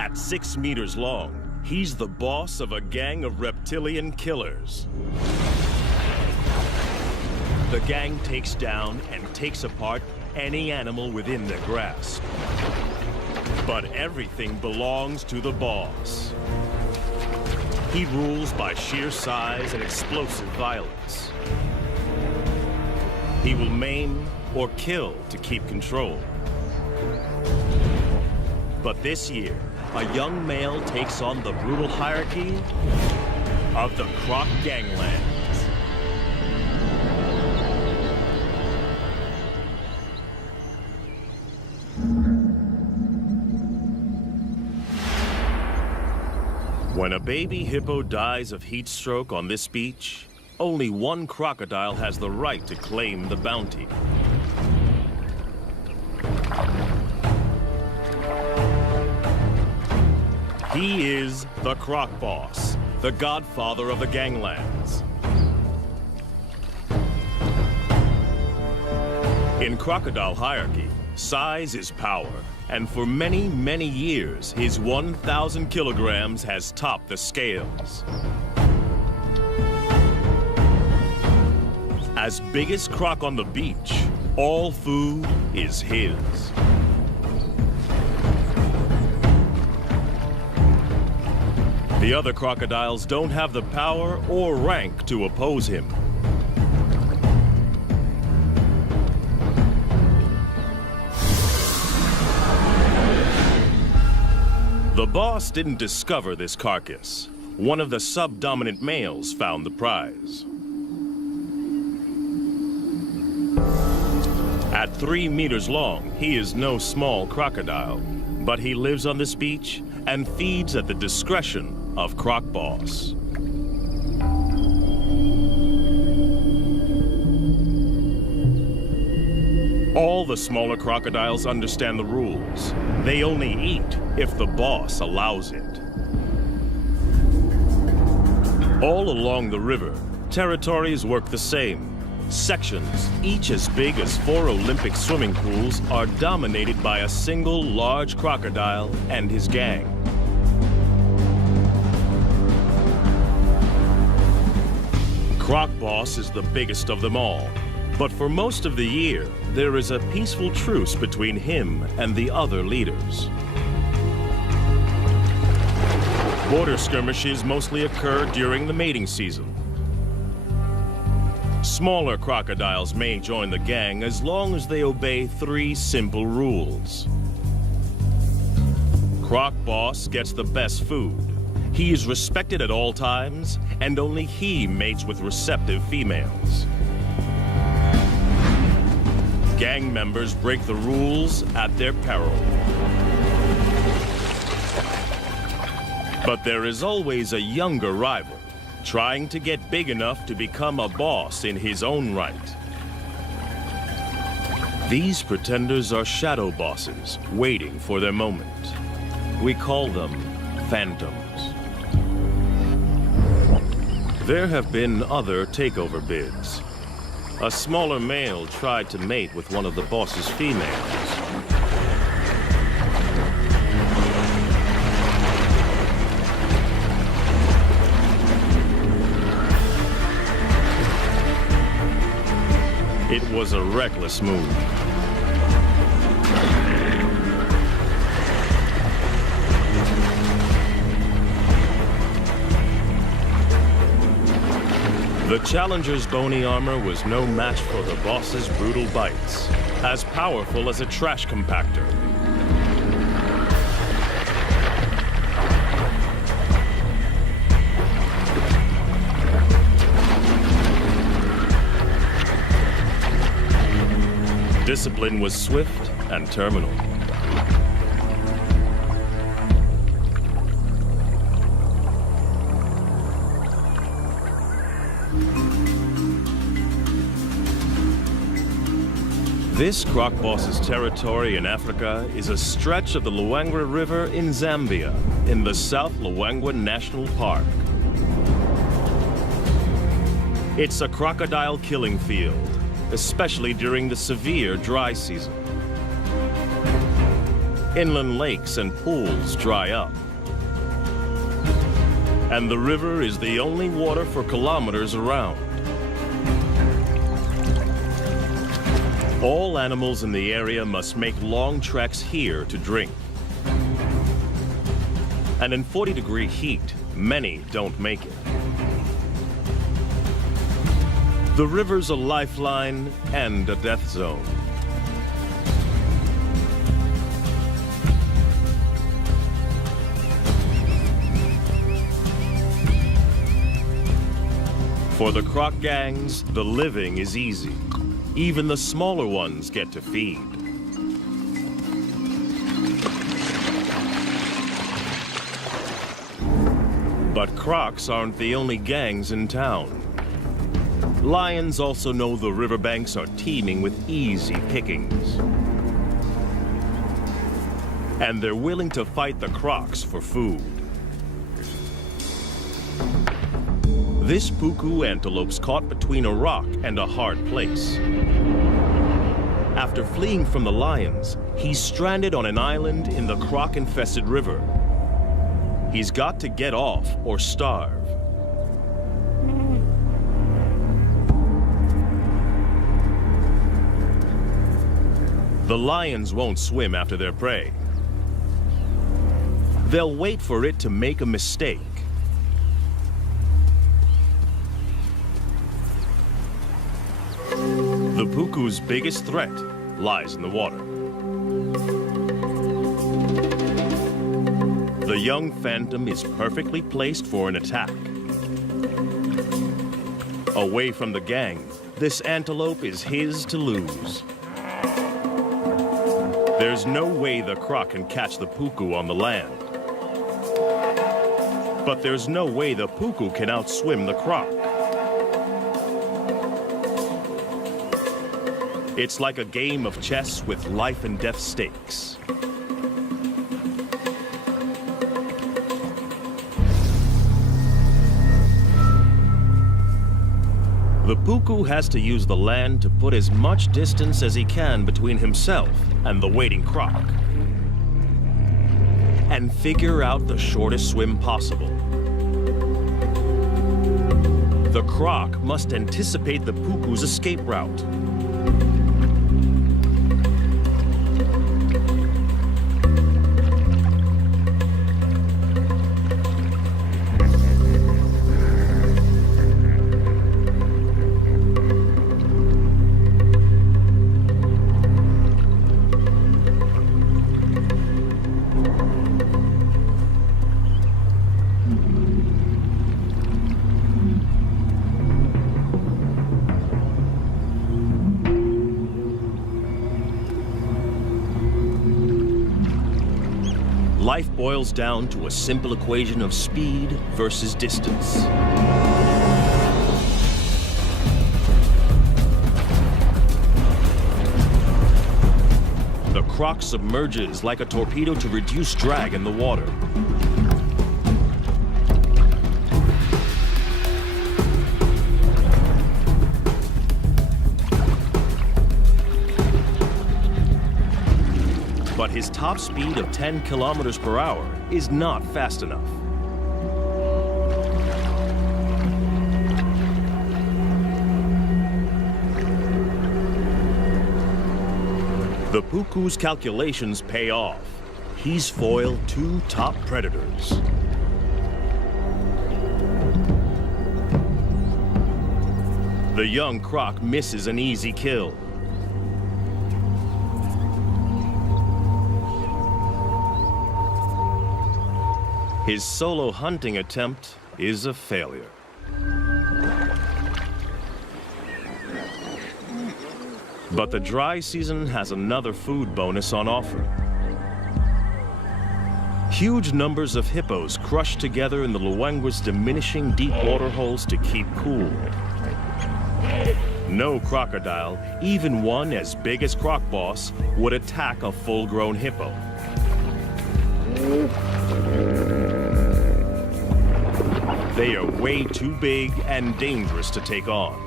At 6 meters long, he's the boss of a gang of reptilian killers. The gang takes down and takes apart any animal within their grasp. But everything belongs to the boss. He rules by sheer size and explosive violence. He will maim or kill to keep control. But this year, a young male takes on the brutal hierarchy of the Croc ganglands. When a baby hippo dies of heat stroke on this beach, only one crocodile has the right to claim the bounty. He is the Croc Boss, the godfather of the ganglands. In crocodile hierarchy, size is power, and for many, many years, his 1,000 kilograms has topped the scales. As biggest croc on the beach, all food is his. The other crocodiles don't have the power or rank to oppose him. The boss didn't discover this carcass. One of the subdominant males found the prize. At 3 meters long, he is no small crocodile, but he lives on this beach and feeds at the discretion of Croc Boss. All the smaller crocodiles understand the rules. They only eat if the boss allows it. All along the river, territories work the same. Sections, each as big as 4 Olympic swimming pools, are dominated by a single large crocodile and his gang. Croc Boss is the biggest of them all, but for most of the year, there is a peaceful truce between him and the other leaders. Border skirmishes mostly occur during the mating season. Smaller crocodiles may join the gang as long as they obey 3 simple rules. Croc Boss gets the best food. He is respected at all times, and only he mates with receptive females. Gang members break the rules at their peril. But there is always a younger rival, trying to get big enough to become a boss in his own right. These pretenders are shadow bosses, waiting for their moment. We call them phantoms. There have been other takeover bids. A smaller male tried to mate with one of the boss's females. It was a reckless move. The challenger's bony armor was no match for the boss's brutal bites, as powerful as a trash compactor. Discipline was swift and terminal. This Croc Boss's territory in Africa is a stretch of the Luangwa River in Zambia, in the South Luangwa National Park. It's a crocodile killing field, especially during the severe dry season. Inland lakes and pools dry up. And the river is the only water for kilometers around. All animals in the area must make long treks here to drink. And in 40-degree heat, many don't make it. The river's a lifeline and a death zone. For the croc gangs, the living is easy. Even the smaller ones get to feed. But crocs aren't the only gangs in town. Lions also know the riverbanks are teeming with easy pickings. And they're willing to fight the crocs for food. This puku antelope's caught between a rock and a hard place. After fleeing from the lions, he's stranded on an island in the croc-infested river. He's got to get off or starve. The lions won't swim after their prey. They'll wait for it to make a mistake. The puku's biggest threat lies in the water. The young phantom is perfectly placed for an attack. Away from the gang, this antelope is his to lose. There's no way the croc can catch the puku on the land. But there's no way the puku can outswim the croc. It's like a game of chess with life and death stakes. The puku has to use the land to put as much distance as he can between himself and the waiting croc, and figure out the shortest swim possible. The croc must anticipate the puku's escape route. Life boils down to a simple equation of speed versus distance. The croc submerges like a torpedo to reduce drag in the water. But his top speed of 10 kilometers per hour is not fast enough. The puku's calculations pay off. He's foiled two top predators. The young croc misses an easy kill. His solo hunting attempt is a failure. But the dry season has another food bonus on offer. Huge numbers of hippos crush together in the Luangwa's diminishing deep water holes to keep cool. No crocodile, even one as big as Croc Boss, would attack a full-grown hippo. They are way too big and dangerous to take on.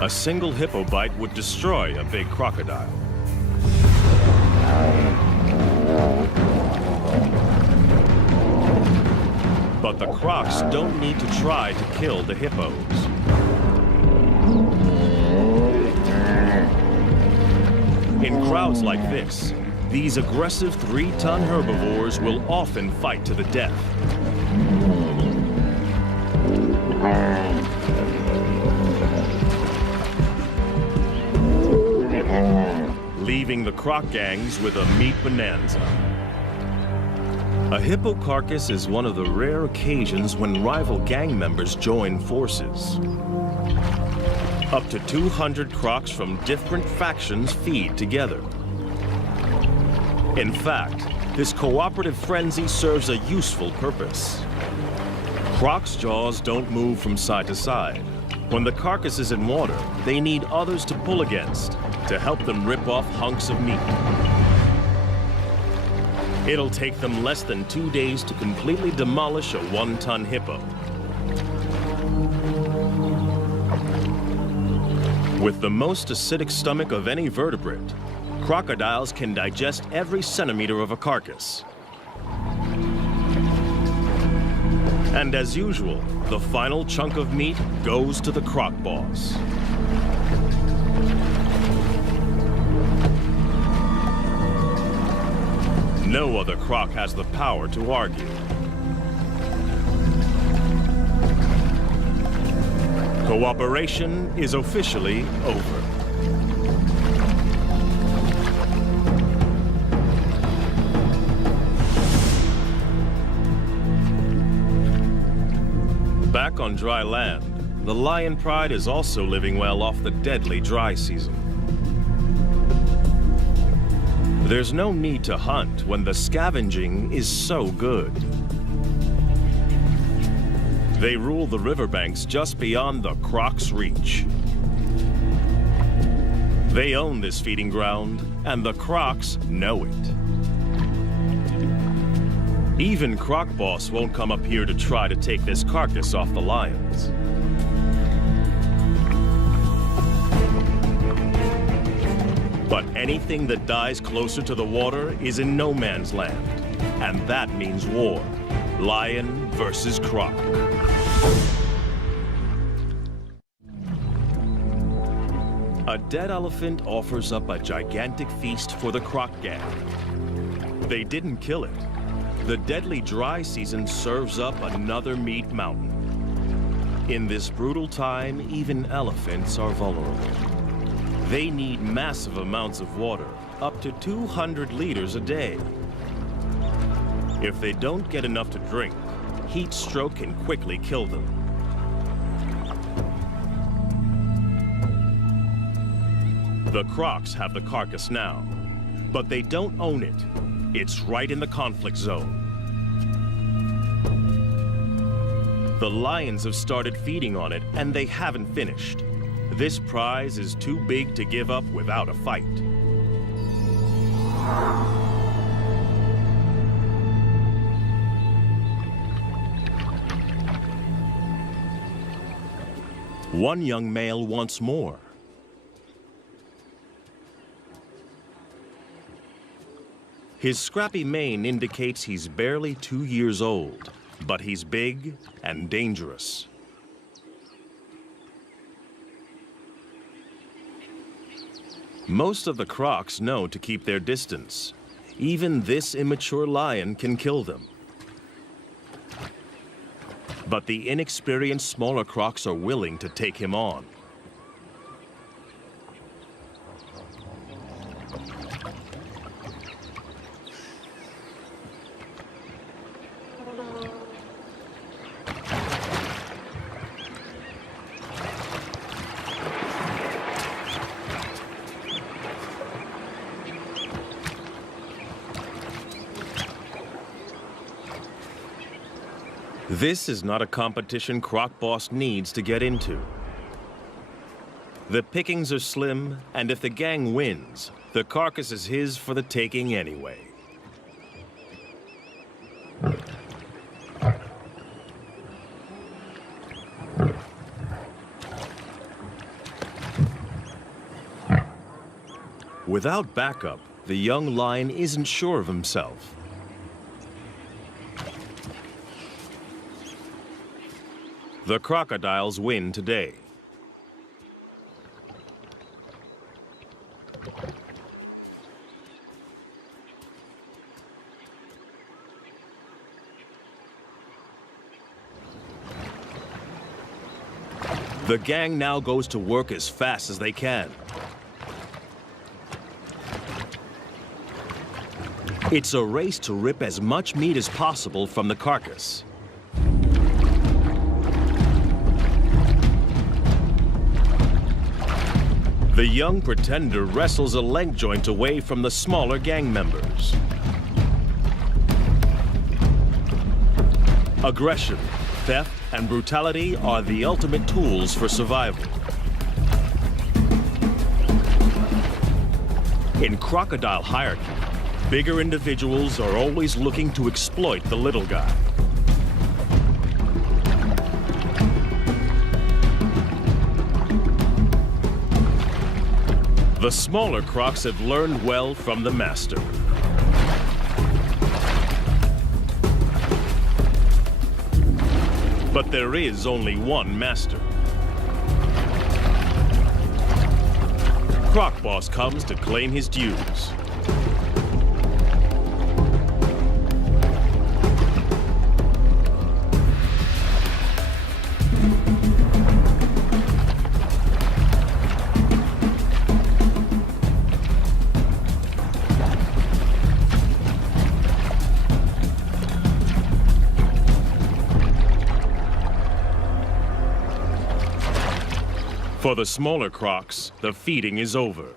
A single hippo bite would destroy a big crocodile. But the crocs don't need to try to kill the hippos. In crowds like this, these aggressive 3-ton herbivores will often fight to the death. Leaving the croc gangs with a meat bonanza. A hippo carcass is one of the rare occasions when rival gang members join forces. Up to 200 crocs from different factions feed together. In fact, this cooperative frenzy serves a useful purpose. Crocs' jaws don't move from side to side. When the carcass is in water, they need others to pull against to help them rip off hunks of meat. It'll take them less than 2 days to completely demolish a 1-ton hippo. With the most acidic stomach of any vertebrate, crocodiles can digest every centimeter of a carcass. And as usual, the final chunk of meat goes to the croc boss. No other croc has the power to argue. Cooperation is officially over. Back on dry land, the lion pride is also living well off the deadly dry season. There's no need to hunt when the scavenging is so good. They rule the riverbanks just beyond the croc's reach. They own this feeding ground, and the crocs know it. Even Croc Boss won't come up here to try to take this carcass off the lions. But anything that dies closer to the water is in no man's land, and that means war. Lion versus croc. A dead elephant offers up a gigantic feast for the croc gang. They didn't kill it. The deadly dry season serves up another meat mountain. In this brutal time, even elephants are vulnerable. They need massive amounts of water, up to 200 liters a day. If they don't get enough to drink, heat stroke can quickly kill them. The crocs have the carcass now, but they don't own it. It's right in the conflict zone. The lions have started feeding on it, and they haven't finished. This prize is too big to give up without a fight. One young male wants more. His scrappy mane indicates he's barely 2 years old, but he's big and dangerous. Most of the crocs know to keep their distance. Even this immature lion can kill them. But the inexperienced smaller crocs are willing to take him on. This is not a competition Croc Boss needs to get into. The pickings are slim, and if the gang wins, the carcass is his for the taking anyway. Without backup, the young lion isn't sure of himself. The crocodiles win today. The gang now goes to work as fast as they can. It's a race to rip as much meat as possible from the carcass. The young pretender wrestles a leg joint away from the smaller gang members. Aggression, theft, and brutality are the ultimate tools for survival. In crocodile hierarchy, bigger individuals are always looking to exploit the little guy. The smaller crocs have learned well from the master. But there is only one master. Croc Boss comes to claim his dues. For the smaller crocs, the feeding is over.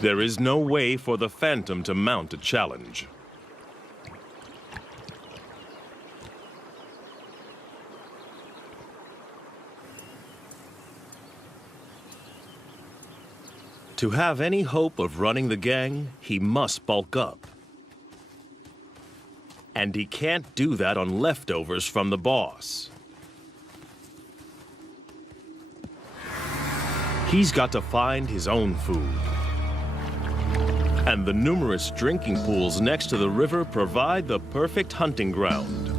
There is no way for the Phantom to mount a challenge. To have any hope of running the gang, he must bulk up. And he can't do that on leftovers from the boss. He's got to find his own food. And the numerous drinking pools next to the river provide the perfect hunting ground.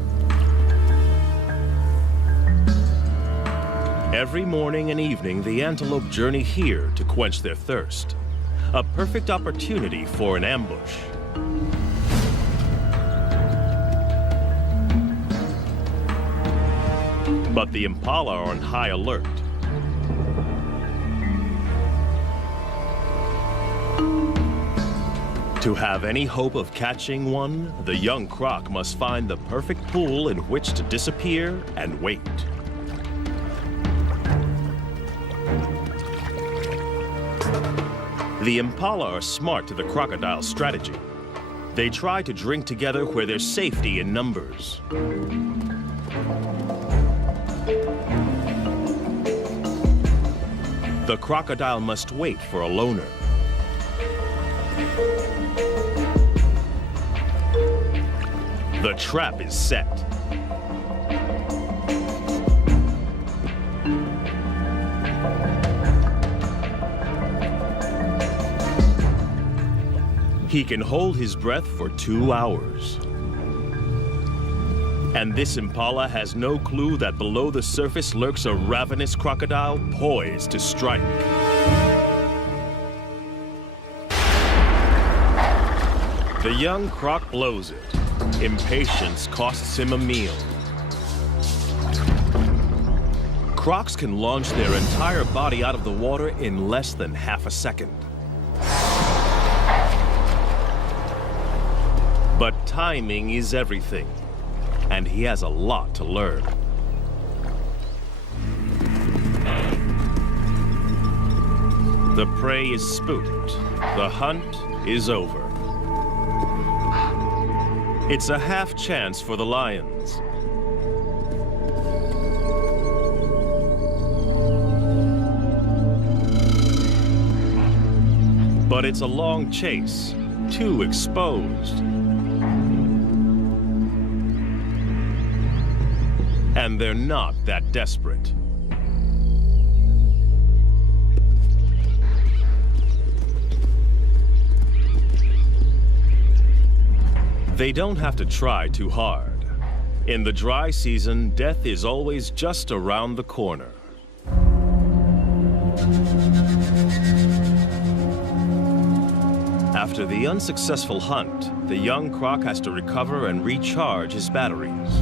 Every morning and evening, the antelope journey here to quench their thirst. A perfect opportunity for an ambush. But the impala are on high alert. To have any hope of catching one, the young croc must find the perfect pool in which to disappear and wait. The impala are smart to the crocodile's strategy. They try to drink together where there's safety in numbers. The crocodile must wait for a loner. The trap is set. He can hold his breath for 2 hours. And this impala has no clue that below the surface lurks a ravenous crocodile poised to strike. The young croc blows it. Impatience costs him a meal. Crocs can launch their entire body out of the water in less than half a second. But timing is everything, and he has a lot to learn. The prey is spooked. The hunt is over. It's a half chance for the lions. But it's a long chase, too exposed. And they're not that desperate. They don't have to try too hard. In the dry season, death is always just around the corner. After the unsuccessful hunt, the young croc has to recover and recharge his batteries.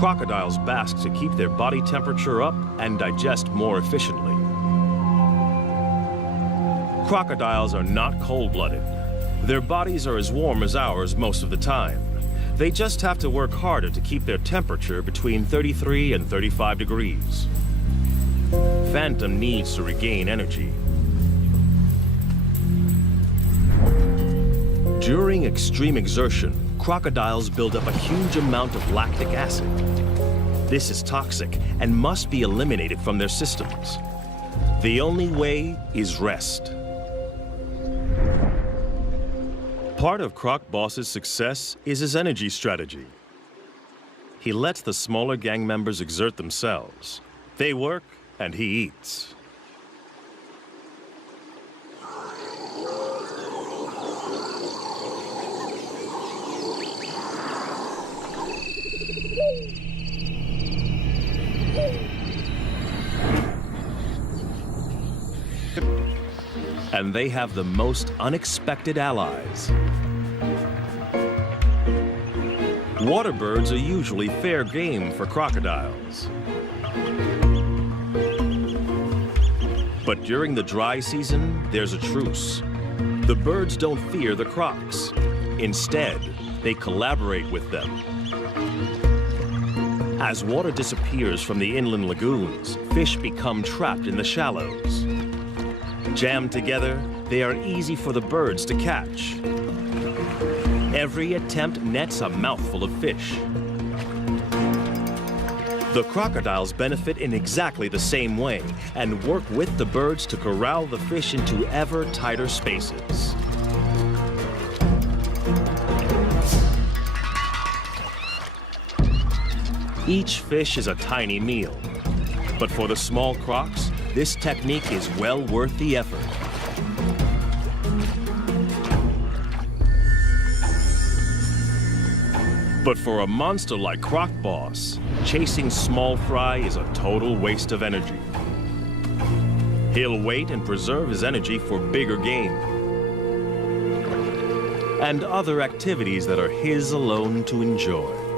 Crocodiles bask to keep their body temperature up and digest more efficiently. Crocodiles are not cold-blooded. Their bodies are as warm as ours most of the time. They just have to work harder to keep their temperature between 33 and 35 degrees. Phantom needs to regain energy. During extreme exertion, crocodiles build up a huge amount of lactic acid. This is toxic and must be eliminated from their systems. The only way is rest. Part of Croc Boss's success is his energy strategy. He lets the smaller gang members exert themselves. They work and he eats. And they have the most unexpected allies. Water birds are usually fair game for crocodiles. But during the dry season, there's a truce. The birds don't fear the crocs. Instead, they collaborate with them. As water disappears from the inland lagoons, fish become trapped in the shallows. Jammed together, they are easy for the birds to catch. Every attempt nets a mouthful of fish. The crocodiles benefit in exactly the same way and work with the birds to corral the fish into ever tighter spaces. Each fish is a tiny meal, but for the small crocs, this technique is well worth the effort. But for a monster like Croc Boss, chasing small fry is a total waste of energy. He'll wait and preserve his energy for bigger game and other activities that are his alone to enjoy.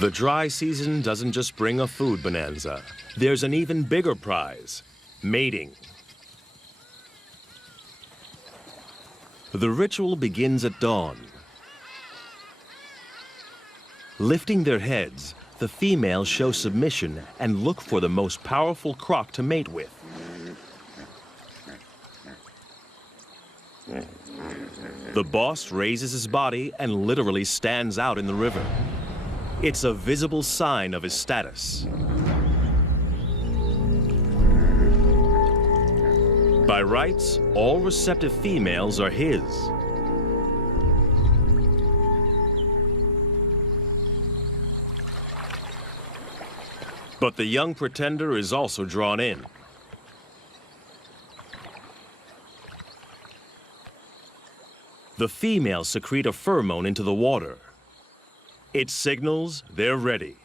The dry season doesn't just bring a food bonanza. There's an even bigger prize, mating. The ritual begins at dawn. Lifting their heads, the females show submission and look for the most powerful croc to mate with. The boss raises his body and literally stands out in the river. It's a visible sign of his status. By rights, all receptive females are his. But the young pretender is also drawn in. The females secrete a pheromone into the water. It signals they're ready.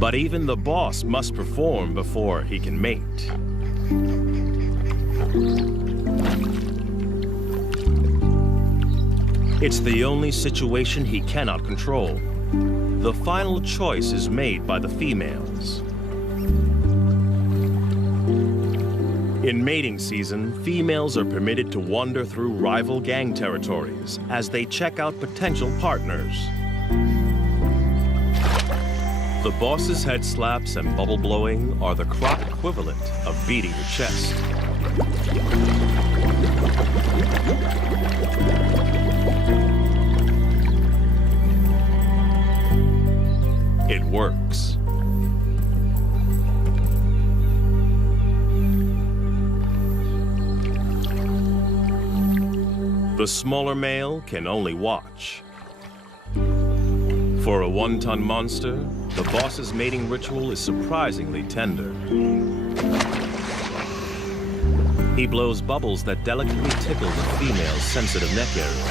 But even the boss must perform before he can mate. It's the only situation he cannot control. The final choice is made by the females. In mating season, females are permitted to wander through rival gang territories as they check out potential partners. The boss's head slaps and bubble blowing are the croc equivalent of beating the chest. It works. The smaller male can only watch. For a one-ton monster, the boss's mating ritual is surprisingly tender. He blows bubbles that delicately tickle the female's sensitive neck area.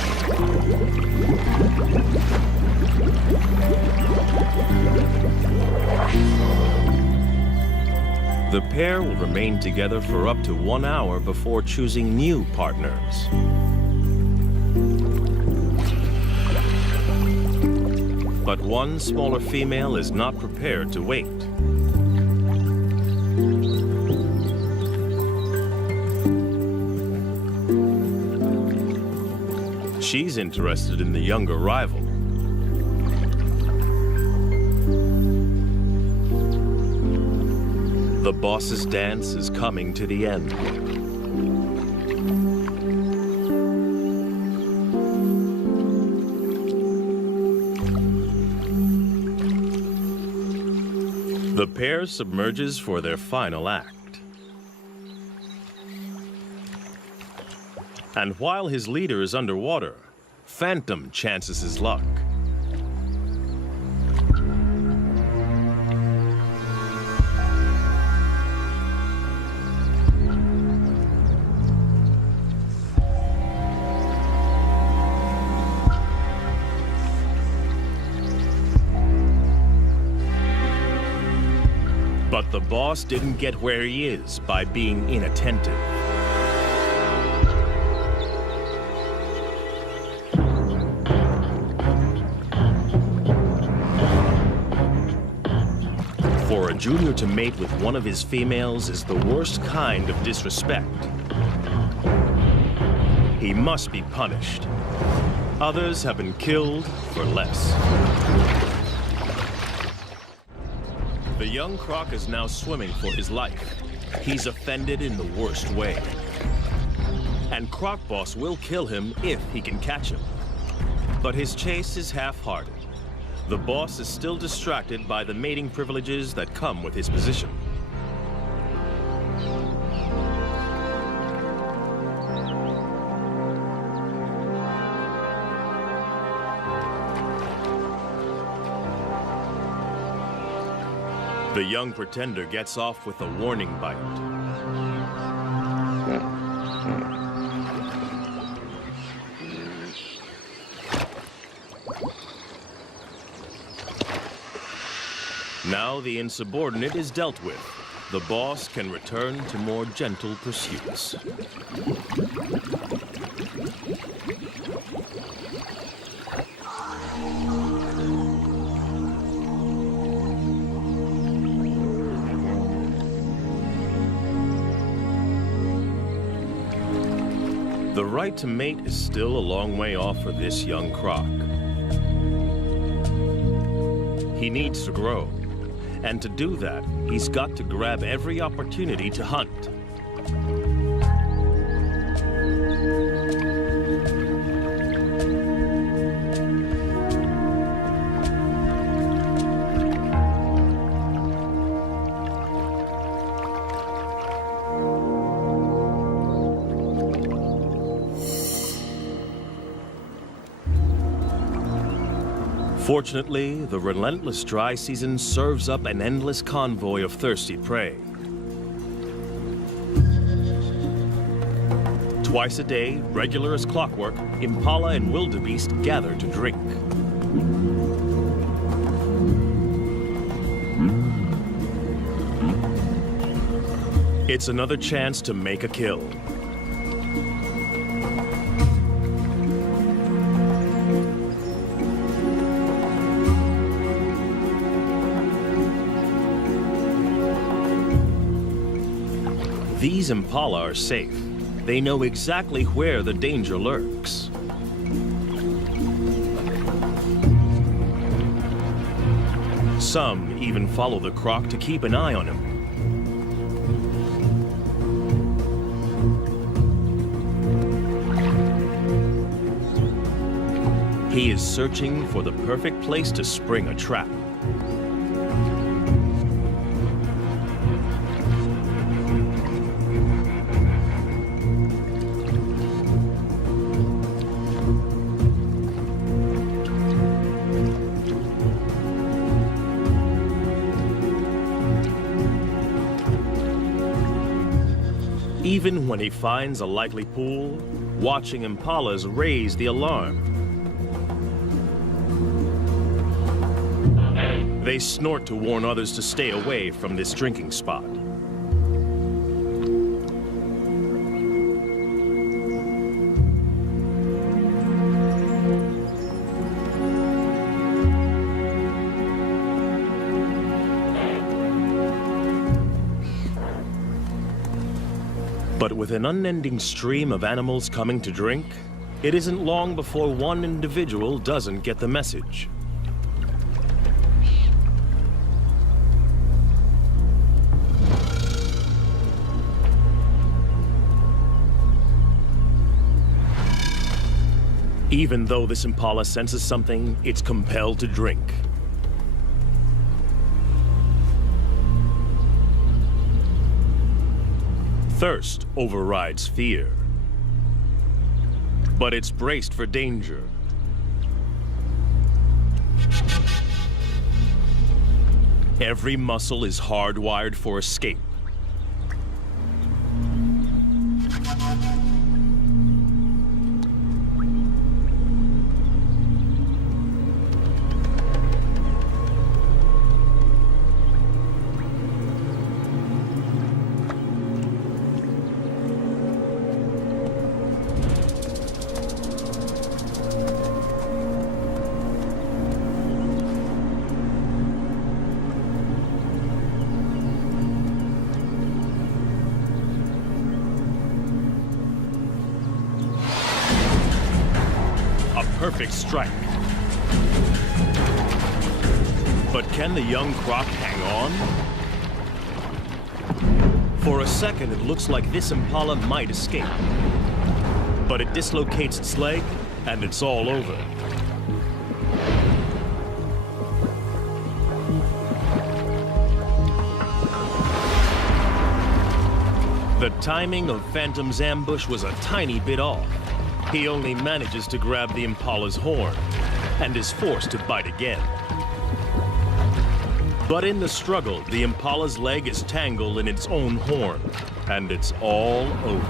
The pair will remain together for up to 1 hour before choosing new partners. But one smaller female is not prepared to wait. She's interested in the younger rival. The boss's dance is coming to the end. The pair submerges for their final act. And while his leader is underwater, Phantom chances his luck. But the boss didn't get where he is by being inattentive. For a junior to mate with one of his females is the worst kind of disrespect. He must be punished. Others have been killed for less. The young croc is now swimming for his life. He's offended in the worst way. And Croc Boss will kill him if he can catch him. But his chase is half-hearted. The boss is still distracted by the mating privileges that come with his position. The young pretender gets off with a warning bite. Now the insubordinate is dealt with. The boss can return to more gentle pursuits. The right to mate is still a long way off for this young croc. He needs to grow, and to do that, he's got to grab every opportunity to hunt. Fortunately, the relentless dry season serves up an endless convoy of thirsty prey. Twice a day, regular as clockwork, impala and wildebeest gather to drink. It's another chance to make a kill. These impala are safe. They know exactly where the danger lurks. Some even follow the croc to keep an eye on him. He is searching for the perfect place to spring a trap. Even when he finds a likely pool, watching impalas raise the alarm. They snort to warn others to stay away from this drinking spot. But with an unending stream of animals coming to drink, it isn't long before one individual doesn't get the message. Even though this impala senses something, it's compelled to drink. Thirst overrides fear. But it's braced for danger. Every muscle is hardwired for escape. Perfect strike. But can the young croc hang on? For a second, it looks like this impala might escape. But it dislocates its leg, and it's all over. The timing of Phantom's ambush was a tiny bit off. He only manages to grab the impala's horn and is forced to bite again. But in the struggle, the impala's leg is tangled in its own horn, and it's all over.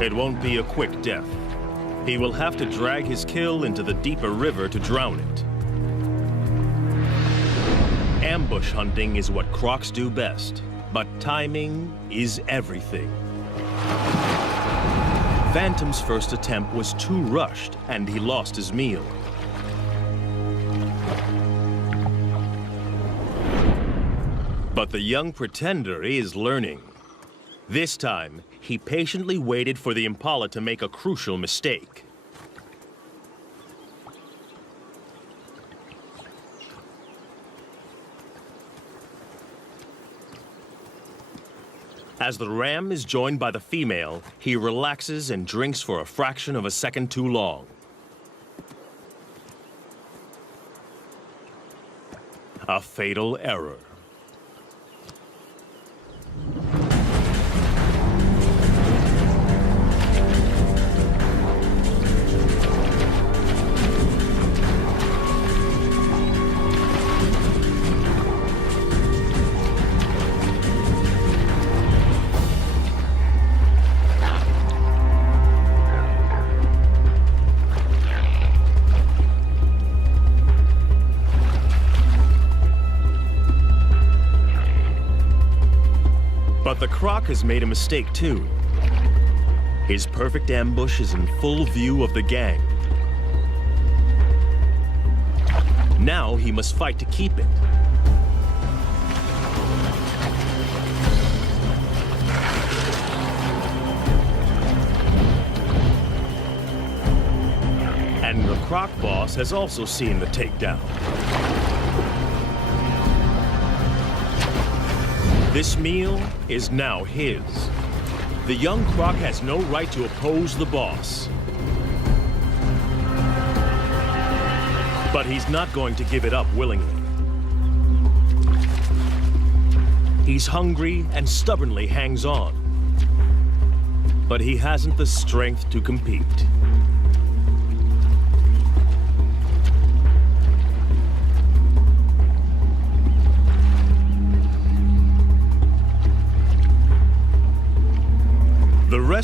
It won't be a quick death. He will have to drag his kill into the deeper river to drown it. Ambush hunting is what crocs do best. But timing is everything. Phantom's first attempt was too rushed, and he lost his meal. But the young pretender is learning. This time, he patiently waited for the impala to make a crucial mistake. As the ram is joined by the female, he relaxes and drinks for a fraction of a second too long. A fatal error. But the croc has made a mistake too. His perfect ambush is in full view of the gang. Now he must fight to keep it. And the croc boss has also seen the takedown. This meal is now his. The young croc has no right to oppose the boss. But he's not going to give it up willingly. He's hungry and stubbornly hangs on. But he hasn't the strength to compete.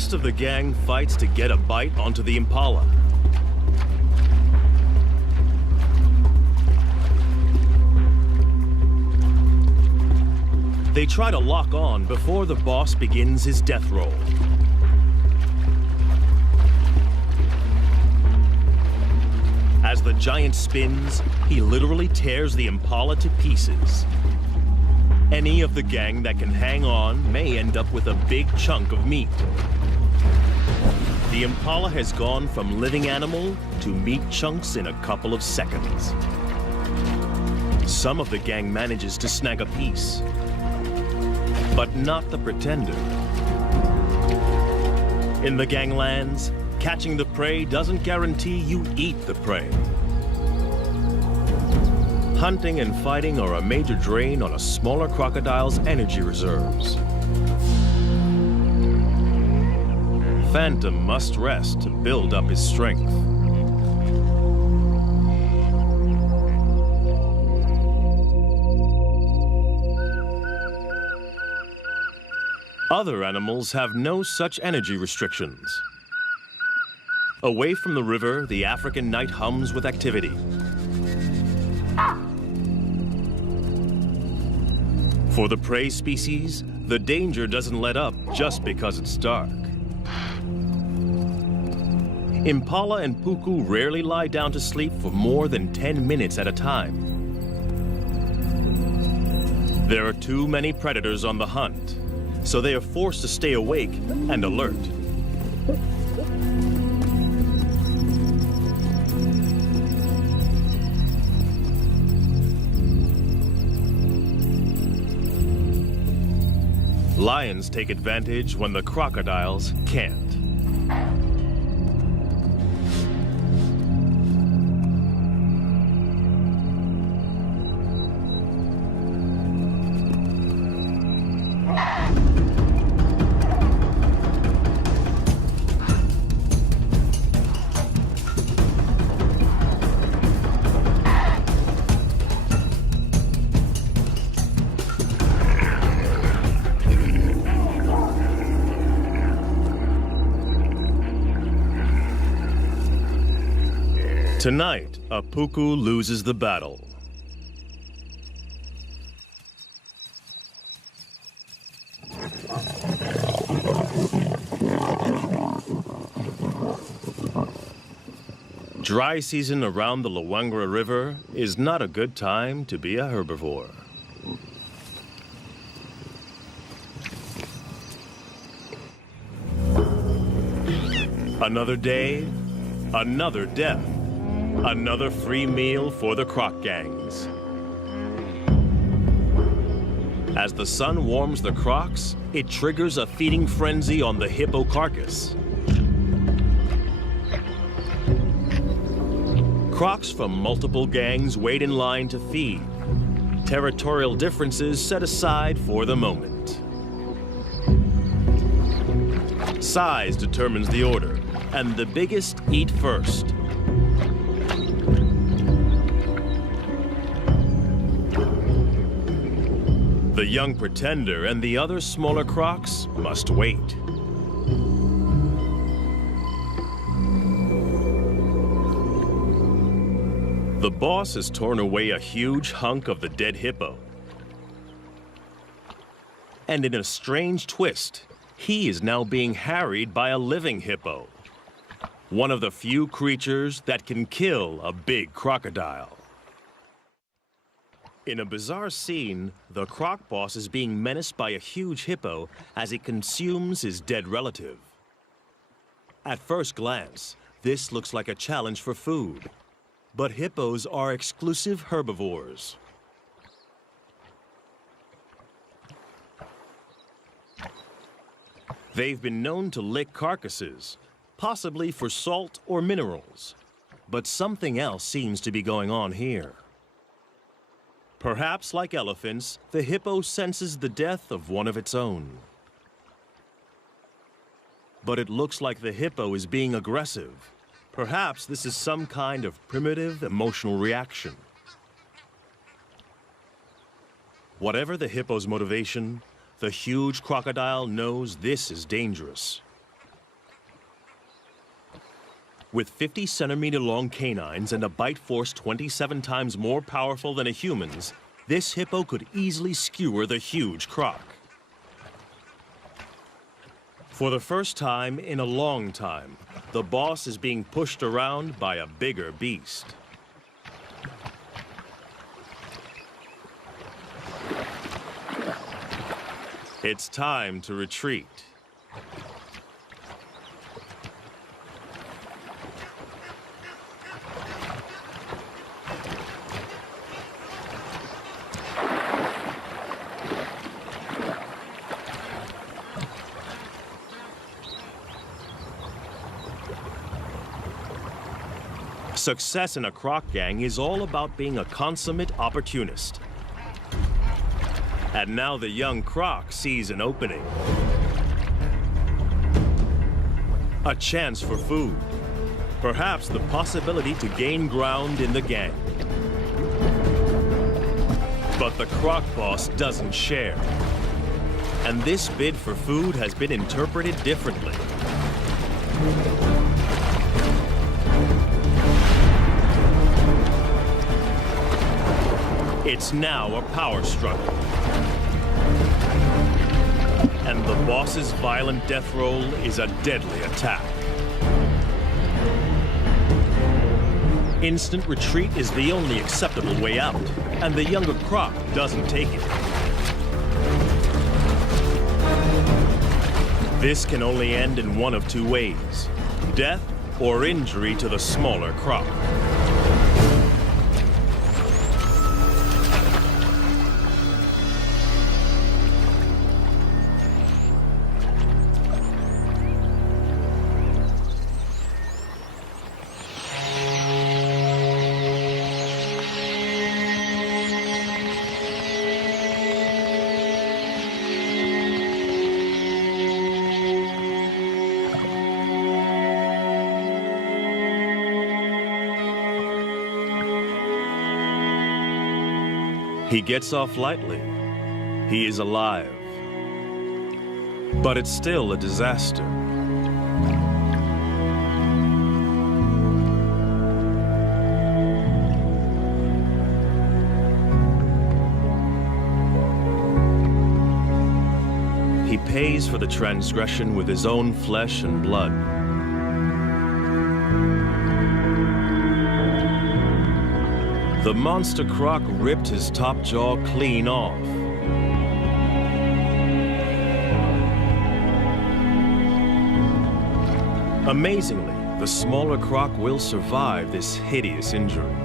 rest of the gang fights to get a bite onto the impala. They try to lock on before the boss begins his death roll. As the giant spins, he literally tears the impala to pieces. Any of the gang that can hang on may end up with a big chunk of meat. The impala has gone from living animal to meat chunks in a couple of seconds. Some of the gang manages to snag a piece, but not the pretender. In the ganglands, catching the prey doesn't guarantee you eat the prey. Hunting and fighting are a major drain on a smaller crocodile's energy reserves. Phantom must rest to build up his strength. Other animals have no such energy restrictions. Away from the river, the African night hums with activity. For the prey species, the danger doesn't let up just because it's dark. Impala and puku rarely lie down to sleep for more than 10 minutes at a time. There are too many predators on the hunt, so they are forced to stay awake and alert. Lions take advantage when the crocodiles can't. Tonight, a puku loses the battle. Dry season around the Luangwa River is not a good time to be a herbivore. Another day, another death. Another free meal for the croc gangs. As the sun warms the crocs, it triggers a feeding frenzy on the hippo carcass. Crocs from multiple gangs wait in line to feed. Territorial differences set aside for the moment. Size determines the order, and the biggest eat first. The young pretender and the other smaller crocs must wait. The boss has torn away a huge hunk of the dead hippo. And in a strange twist, he is now being harried by a living hippo. One of the few creatures that can kill a big crocodile. In a bizarre scene, the croc boss is being menaced by a huge hippo as it consumes his dead relative. At first glance, this looks like a challenge for food. But hippos are exclusive herbivores. They've been known to lick carcasses, possibly for salt or minerals. But something else seems to be going on here. Perhaps like elephants, the hippo senses the death of one of its own. But it looks like the hippo is being aggressive. Perhaps this is some kind of primitive emotional reaction. Whatever the hippo's motivation, the huge crocodile knows this is dangerous. With 50-centimeter-long canines and a bite force 27 times more powerful than a human's, this hippo could easily skewer the huge croc. For the first time in a long time, the boss is being pushed around by a bigger beast. It's time to retreat. Success in a croc gang is all about being a consummate opportunist. And now the young croc sees an opening. A chance for food. Perhaps the possibility to gain ground in the gang. But the croc boss doesn't share. And this bid for food has been interpreted differently. It's now a power struggle. And the boss's violent death roll is a deadly attack. Instant retreat is the only acceptable way out, and the younger croc doesn't take it. This can only end in one of two ways: death or injury to the smaller croc. He gets off lightly. He is alive. But it's still a disaster. He pays for the transgression with his own flesh and blood. The monster croc ripped his top jaw clean off. Amazingly, the smaller croc will survive this hideous injury.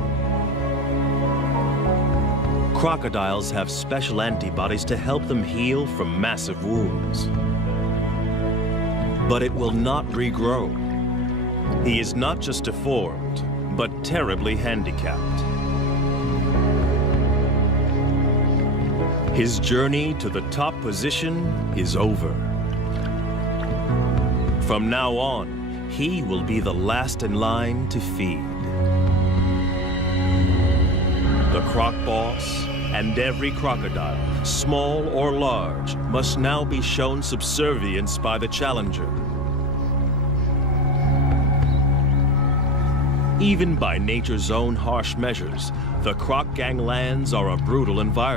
Crocodiles have special antibodies to help them heal from massive wounds. But it will not regrow. He is not just deformed, but terribly handicapped. His journey to the top position is over. From now on, he will be the last in line to feed. The croc boss and every crocodile, small or large, must now be shown subservience by the challenger. Even by nature's own harsh measures, the croc ganglands are a brutal environment.